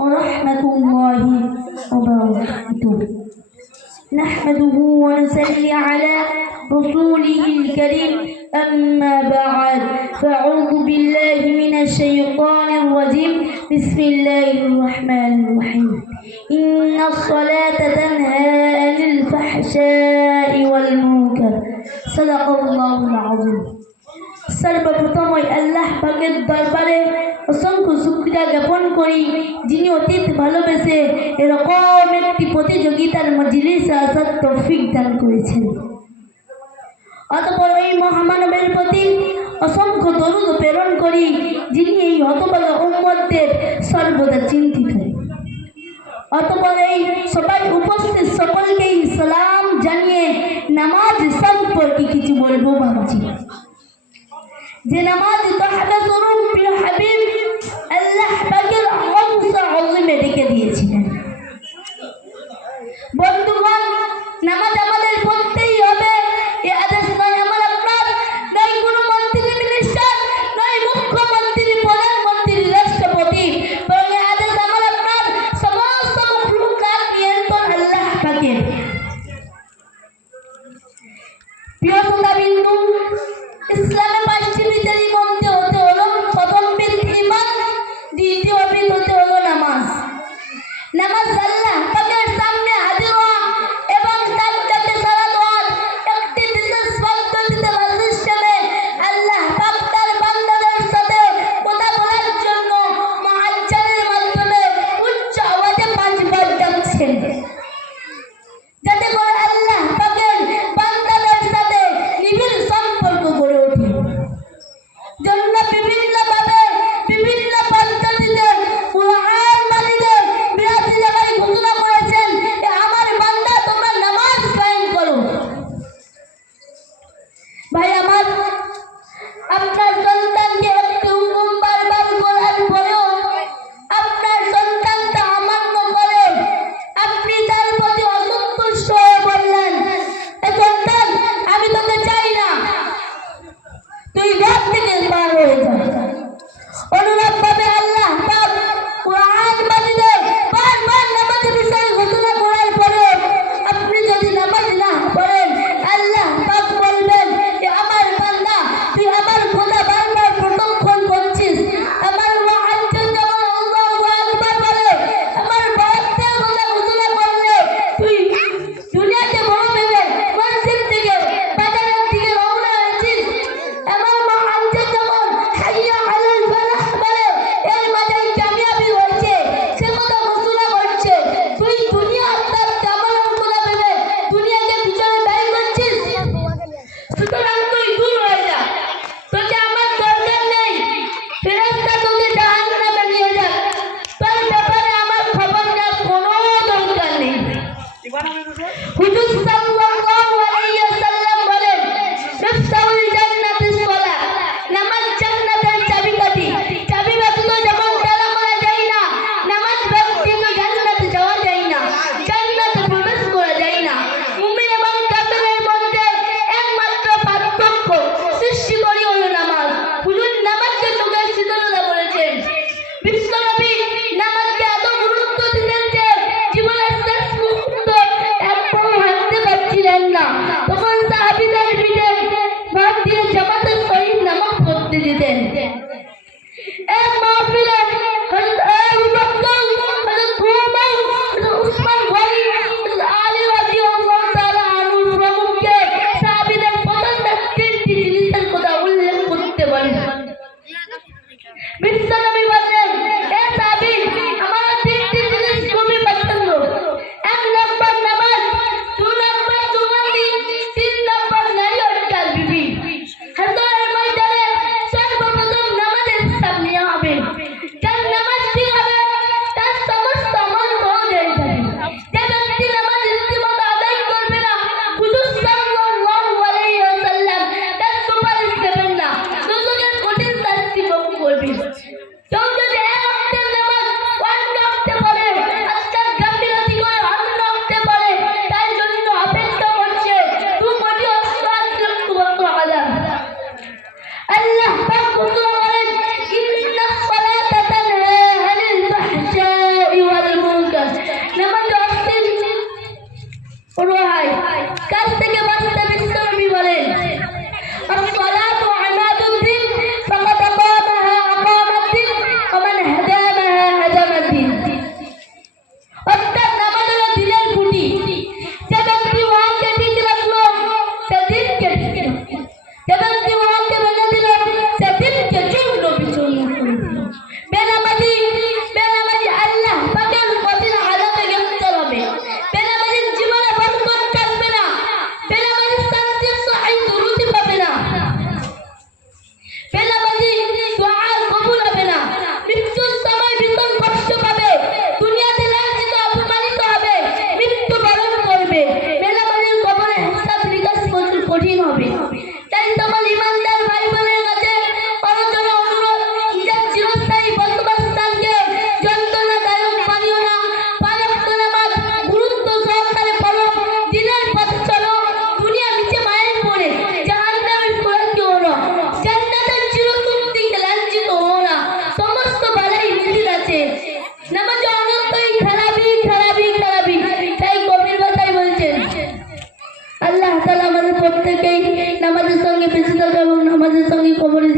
ورحمة الله وبركاته. نحمده ونصلي على رسوله الكريم. أما بعد، فأعوذ بالله من الشيطان الرجيم. بسم الله الرحمن الرحيم. إن الصلاة تنهى عن الفحشاء والمنكر. صدق الله العظيم. सर्वप्रथम अल्लाह पाकेर दरबारे असंख्य शुक्रिया ज्ञापन करी जिनि अतीत भालोबेसे एरकम एकटी प्रतियोगितार मजलिसे आसार तौफिक दान करेছেন। অতঃপর এই মহামানবের প্রতি অসংখ্য দরুদ প্রেরণ করি যিনি এই হতভাগা উম্মতদের সর্বদা চিন্তিত। অতঃপর এই সবাই উপস্থিত সকলকে সালাম জানিয়ে নামাজ সম্পর্কে কিছু বলবো ভাবছি। যে নামাজ তাহলে স্বরূপ প্রিয় হাবিব আল্লাহ পাকের অংশ আযমে রেখে দিয়েছিলেন। বন্ধুগণ, নামাজ আমাদের পড়তেই হবে। এই আদেশ নয় আমার আপনার, নয় কোনো মন্ত্রী মিনিস্টার, নয় মুখ্যমন্ত্রী, প্রধানমন্ত্রী, রাষ্ট্রপতি, বরং এই আদেশ আমার আপনার সমস্ত মখলুকাত নিয়ন্ত্রণ আল্লাহ পাকের। প্রিয় শ্রোতাবিন্দু, ইসলামে 5টি বিধানের মধ্যে নামাজ অনন্তই খারাপি খারাপি খারাপি, তাই কবির ভাষায় বলছেন আল্লাহ তাআলা আমাদের প্রত্যেকেই নামাজের সঙ্গে বেঁচে থাকা এবং নামাজের সঙ্গে কবরে